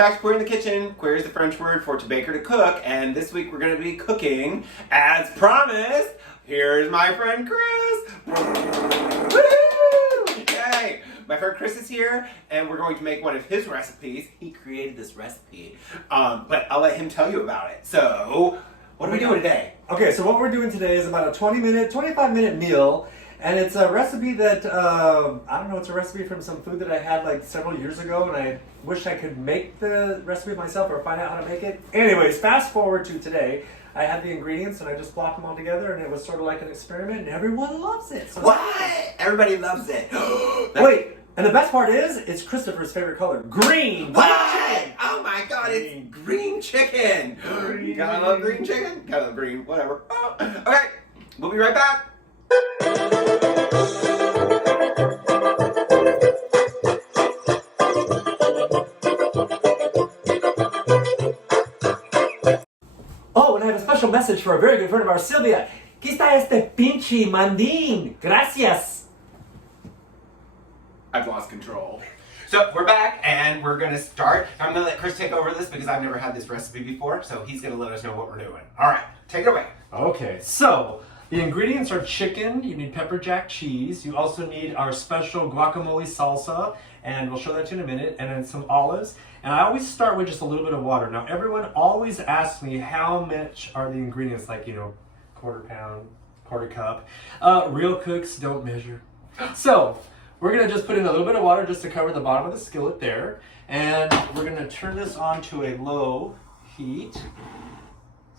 back to Queer in the Kitchen. Queer is the French word for to bake or to cook, and this week we're going to be cooking, as promised. Here's my friend Chris. Woo! Yay! My friend Chris is here, and we're going to make one of his recipes. He created this recipe, but I'll let him tell you about it. So, what are we doing today? Okay, so what we're doing today is about a 25-minute meal. And it's a recipe that, I don't know, it's a recipe from some food that I had like several years ago, and I wish I could make the recipe myself or find out how to make it. Anyways, fast forward to today. I had the ingredients and I just plopped them all together, and it was sort of like an experiment, and everyone loves it. So what? Everybody loves it. Wait, and the best part is, it's Christopher's favorite color, green. What? Oh my god, it's green chicken. You gotta love green chicken? Gotta love green, whatever. Oh. Okay, we'll be right back. Oh, and I have a special message for a very good friend of ours, Sylvia. ¿Qué está este pinche mandín? Gracias. I've lost control. So we're back and we're gonna start. I'm gonna let Chris take over this because I've never had this recipe before, so he's gonna let us know what we're doing. All right, take it away. Okay, so the ingredients are chicken, you need pepper jack cheese, you also need our special guacamole salsa, and we'll show that to you in a minute, and then some olives. And I always start with just a little bit of water. Now everyone always asks me how much are the ingredients, like, you know, quarter pound, quarter cup. Real cooks don't measure. So we're gonna just put in a little bit of water just to cover the bottom of the skillet there. And we're gonna turn this on to a low heat.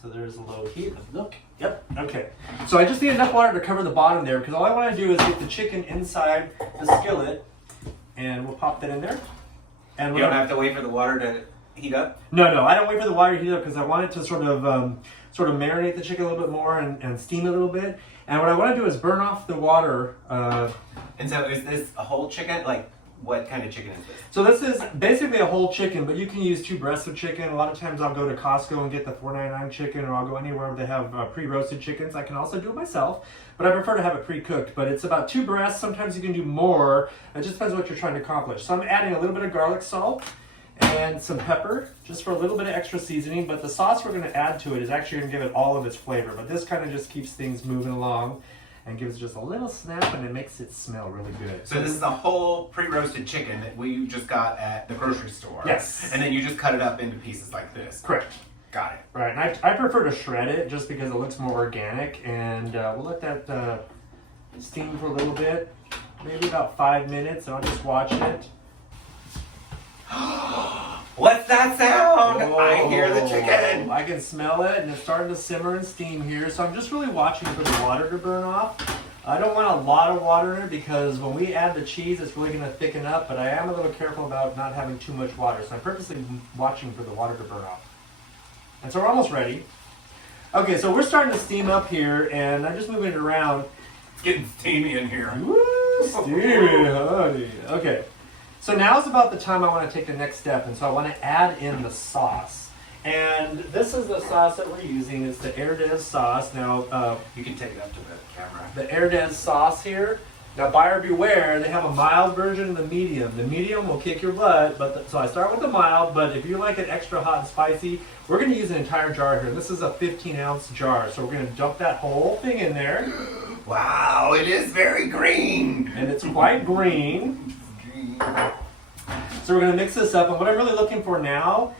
So there's a low heat. Look, yep, okay. So I just need enough water to cover the bottom there, because all I want to do is get the chicken inside the skillet, and we'll pop that in there. And you don't have to wait for the water to heat up? No, I don't wait for the water to heat up because I want it to sort of marinate the chicken a little bit more and steam it a little bit. And what I want to do is burn off the water. And so is this a whole chicken? Like, what kind of chicken is this? So this is basically a whole chicken, but you can use 2 breasts of chicken. A lot of times I'll go to Costco and get the $4.99 chicken, or I'll go anywhere where they have pre-roasted chickens. I can also do it myself, but I prefer to have it pre-cooked. But it's about 2 breasts. Sometimes you can do more. It just depends what you're trying to accomplish. So I'm adding a little bit of garlic salt and some pepper, just for a little bit of extra seasoning. But the sauce we're going to add to it is actually going to give it all of its flavor. But this kind of just keeps things moving along and gives just a little snap, and it makes it smell really good. So this is a whole pre-roasted chicken that we just got at the grocery store. Yes. And then you just cut it up into pieces like this. Correct. Got it. Right, and I prefer to shred it just because it looks more organic, and we'll let that steam for a little bit, maybe about 5 minutes, and I'll just watch it. What's that sound? Oh, I hear the chicken. I can smell it, and it's starting to simmer and steam here. So I'm just really watching for the water to burn off. I don't want a lot of water in it because when we add the cheese, it's really going to thicken up. But I am a little careful about not having too much water. So I'm purposely watching for the water to burn off. And so we're almost ready. Okay, so we're starting to steam up here, and I'm just moving it around. It's getting steamy in here. Woo, steamy, honey. Okay. So now is about the time I want to take the next step, and so I want to add in the sauce. And this is the sauce that we're using. It's the Herdez sauce. Now, you can take it up to the camera. The Herdez sauce here. Now, buyer beware, they have a mild version and the medium. The medium will kick your butt, so I start with the mild, but if you like it extra hot and spicy, we're going to use an entire jar here. This is a 15-ounce jar, so we're going to dump that whole thing in there. Wow, it is very green. And it's quite green. So we're going to mix this up, and what I'm really looking for now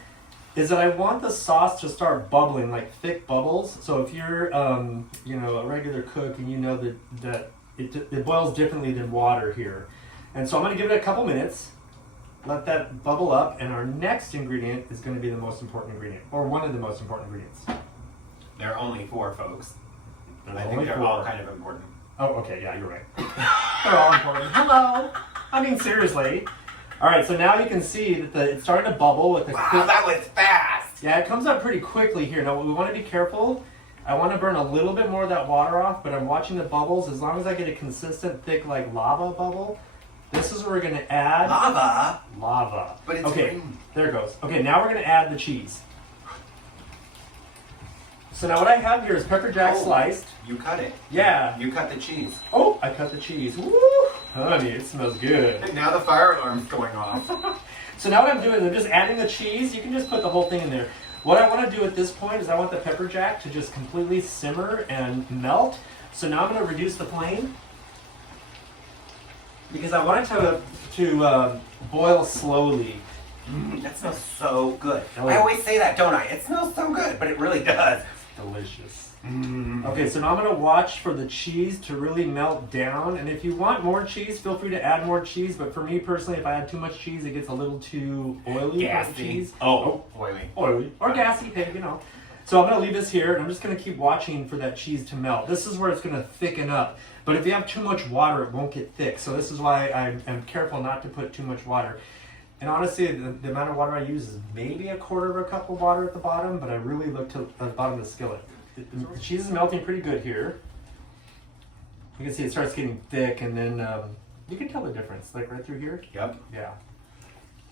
is that I want the sauce to start bubbling, like thick bubbles. So if you're, a regular cook and you know that it boils differently than water here. And so I'm going to give it a couple minutes, let that bubble up, and our next ingredient is going to be the most important ingredient, or one of the most important ingredients. There are only 4, folks. And I think Only they're 4. all kind of important. Oh, okay, yeah, you're right. They're all important. Hello! I mean, seriously. All right, so now you can see that it's starting to bubble with the Wow, that was fast! Yeah, it comes up pretty quickly here. Now, we want to be careful. I want to burn a little bit more of that water off, but I'm watching the bubbles. As long as I get a consistent, thick, like lava bubble, this is where we're going to add... Lava? Lava. But it's okay, green. There it goes. Okay, now we're going to add the cheese. So now what I have here is pepper jack sliced. You cut it. Yeah. You cut the cheese. Oh, I cut the cheese. Woo! Honey, it smells good. And now the fire alarm's going off. So now what I'm doing is I'm just adding the cheese. You can just put the whole thing in there. What I want to do at this point is I want the pepper jack to just completely simmer and melt. So now I'm going to reduce the flame because I want it to boil slowly. That smells so good. Oh. I always say that, don't I? It smells so good, but it really does. Delicious. Okay, so now I'm going to watch for the cheese to really melt down. And if you want more cheese, feel free to add more cheese. But for me personally, if I add too much cheese, it gets a little too oily. Gassy. Cheese. Oily. Oily. Or gassy, pig, you know. So I'm going to leave this here, and I'm just going to keep watching for that cheese to melt. This is where it's going to thicken up. But if you have too much water, it won't get thick. So this is why I'm careful not to put too much water. And honestly, the amount of water I use is maybe a quarter of a cup of water at the bottom, but I really look to the bottom of the skillet. The cheese is melting pretty good here. You can see it starts getting thick, and then you can tell the difference, like right through here. Yep. Yeah.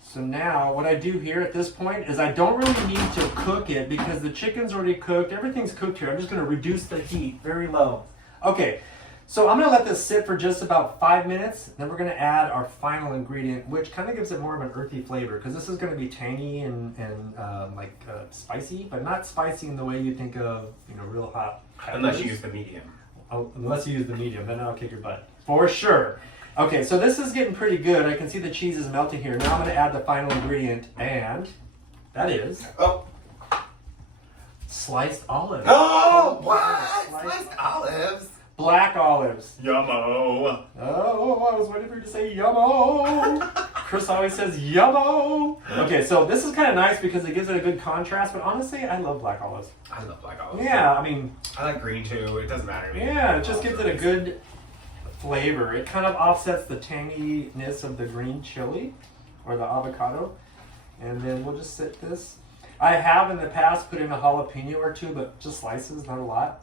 So now what I do here at this point is I don't really need to cook it because the chicken's already cooked. Everything's cooked here. I'm just going to reduce the heat very low. Okay, so I'm going to let this sit for just about 5 minutes. Then we're going to add our final ingredient, which kind of gives it more of an earthy flavor because this is going to be tangy and spicy, but not spicy in the way you think of, real hot. Unless you use the medium. Oh, unless you use the medium, then I'll kick your butt. For sure. Okay, so this is getting pretty good. I can see the cheese is melting here. Now I'm going to add the final ingredient, and that is sliced olives. Oh, what? Sliced olives. Black olives. Yummo. Oh, I was waiting for you to say yummo. Chris always says yummo. Okay, so this is kind of nice because it gives it a good contrast, but honestly, I love black olives. I love black olives. Yeah, I mean... I like green too. It doesn't matter to me. Yeah, it just gives it a good flavor. It kind of offsets the tanginess of the green chili or the avocado. And then we'll just sit this. I have in the past put in a jalapeno or two, but just slices, not a lot.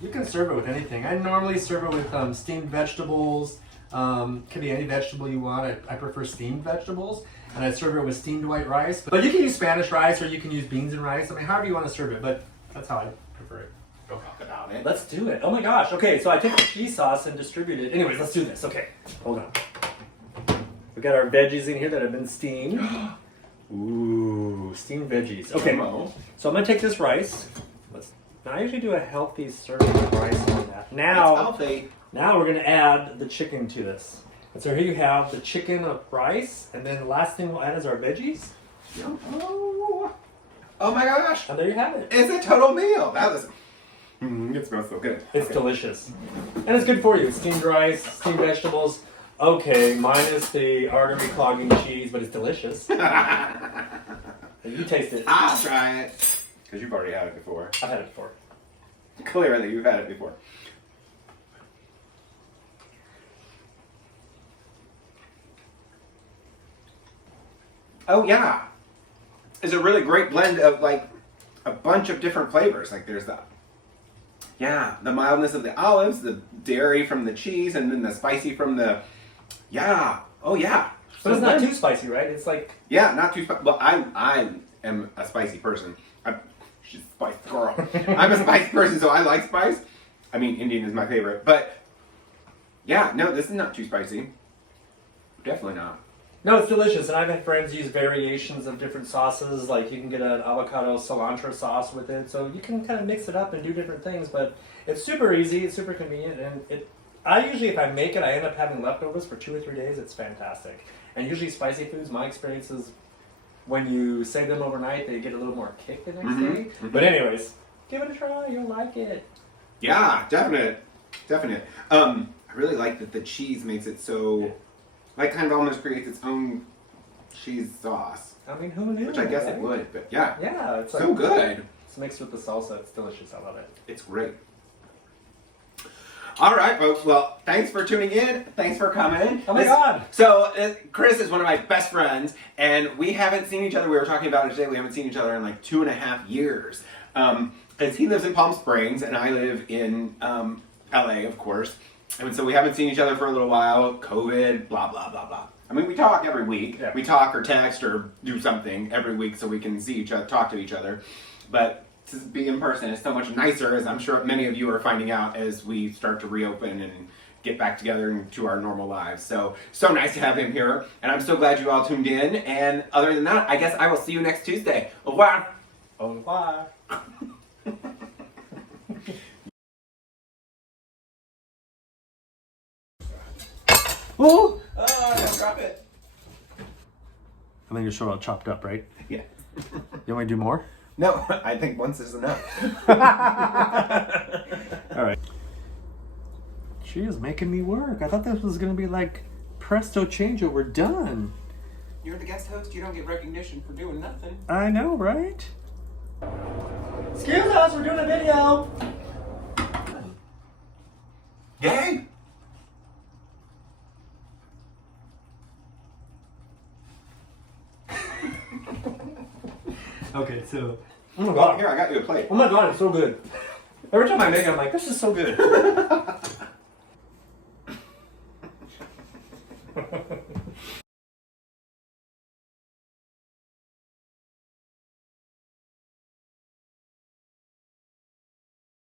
You can serve it with anything. I normally serve it with steamed vegetables. Can be any vegetable you want. I prefer steamed vegetables. And I serve it with steamed white rice. But you can use Spanish rice or you can use beans and rice. I mean, however you want to serve it, but that's how I prefer it. Go talk about it. Let's do it. Oh my gosh. Okay, so I take the cheese sauce and distribute it. Anyways, let's do this. Okay, hold on. We got our veggies in here that have been steamed. Ooh, steamed veggies. Okay, so I'm gonna take this rice. Now I usually do a healthy serving of rice on that. Now we're gonna add the chicken to this. And so here you have the chicken of rice, and then the last thing we'll add is our veggies. Oh my gosh. And there you have it. It's a total meal. That was... it smells so good. It's delicious. And it's good for you. Steamed rice, steamed vegetables. Okay, minus the artery clogging cheese, but it's delicious. You taste it. I'll try it. Because you've already had it before. I've had it before. Clearly, you've had it before. Oh, yeah. It's a really great blend of, like, a bunch of different flavors. Like, there's the mildness of the olives, the dairy from the cheese, and then the spicy from the... Yeah. Oh, yeah. But it's not too spicy, right? It's like... Yeah, not too spicy. Well, I am a spicy person. She's a spicy girl. I'm a spicy person, so I like spice. I mean, Indian is my favorite. But, yeah, no, this is not too spicy. Definitely not. No, it's delicious. And I've had friends use variations of different sauces. Like, you can get an avocado cilantro sauce with it. So you can kind of mix it up and do different things. But it's super easy. It's super convenient. And I usually, if I make it, I end up having leftovers for 2 or 3 days. It's fantastic. And usually spicy foods, my experience is when you save them overnight, they get a little more kick the next day. Mm-hmm. But anyways, give it a try. You'll like it. Yeah, definite. I really like that the cheese makes it so, like, kind of almost creates its own cheese sauce. I mean, who knew? Which I guess it would, but yeah. Yeah, it's so good. It's mixed with the salsa. It's delicious. I love it. It's great. All right, folks. Well, thanks for tuning in. Thanks for coming. Oh my God. So, Chris is one of my best friends, and we haven't seen each other. We were talking about it today. We haven't seen each other in like 2.5 years. Because he lives in Palm Springs, and I live in LA, of course. And so we haven't seen each other for a little while. COVID, blah, blah, blah, blah. I mean, we talk every week. Yeah. We talk or text or do something every week so we can see each other, talk to each other. But to be in person is so much nicer, as I'm sure many of you are finding out as we start to reopen get back together into our normal lives. So nice to have him here, and I'm so glad you all tuned in. And other than that, I guess I will see you next Tuesday. Au revoir. Au revoir. Oh! Don't drop it. And then your short all chopped up, right? Yeah. You want me to do more? No, I think once is enough. All right. She is making me work. I thought this was gonna be like presto changeover done. You're the guest host. You don't get recognition for doing nothing. I know, right? Excuse us, we're doing a video. Yay! Okay, so. Oh my Well, god. here, I got you a plate. Oh my god, it's so good. Every time I make it, I'm like, this is so good.